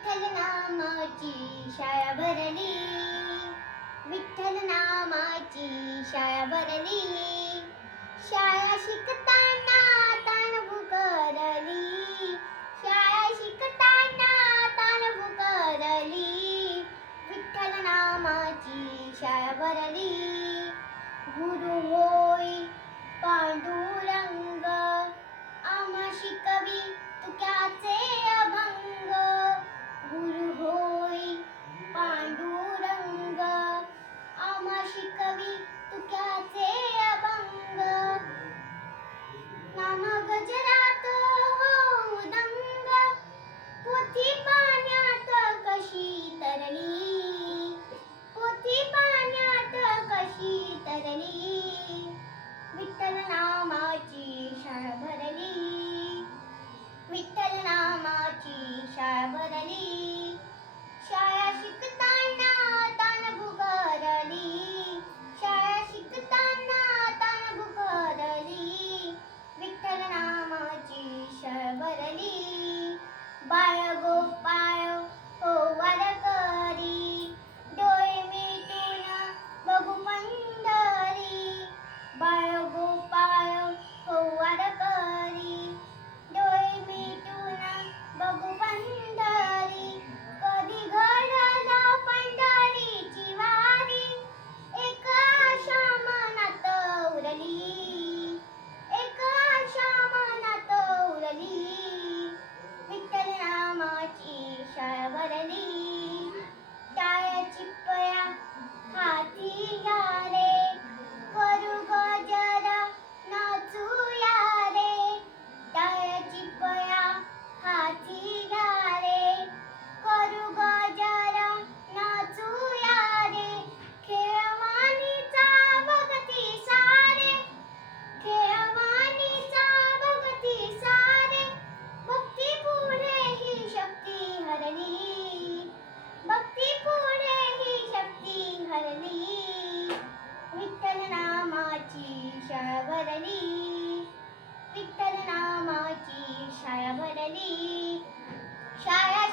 विठ्ठल नामाची शाळा भरली, विठ्ठल नामाची शाळा भरली. शाळा शिकताना ताण भुकरली, शाळा शिकताना ताण भुकरली. विठ्ठल नामाची शाळा भरली. गुरु होय पांडुरंग, आम्हा शिकवी तुक्याचे अभंग. गुरु होय पांडुरंग, आम्हा शिकवी तुक्याचे अभंग. नाम गजरात होऊ दंग, पोथी पाण्यात कशी तरली, पोथी पाण्यात कशी तरली. विठ्ठल नामाची शाळा भरली, विठ्ठल नामाची शाळा भरली. शाळा शिकताना ताण भुकरली, शाळा शिकताना ताण भुकरली. विठ्ठल नामाची शाळा भरली. बाळ गोपाळ हो वारकरी, डोळे मिटून बघू पंढरी. बाळ गोपाळ हो वारकरी, डोळे मिटून बघू पंढरी. कधी घडला पंढरीची वारी, एक आशा मनात उरली, एक आशा मनात उरली. विठ्ठल नामाची शाळा भरली. टाळ चिपळ्या हाती घ्या रे, करू गजर नाचूया रे. टाळ चिपळ्या हाती घ्या रे, करू गजर नाचूया रे. खेळवानीचा भगती सारे, खेळवानीचा भगती सारे. भक्ती पुढे ही शक्ती हरली, भक्ती पुढे ही शक्ती हरली. विठ्ठल नामाची शाळा भरली, विठ्ठल नामाची शाळा भरली. शाळा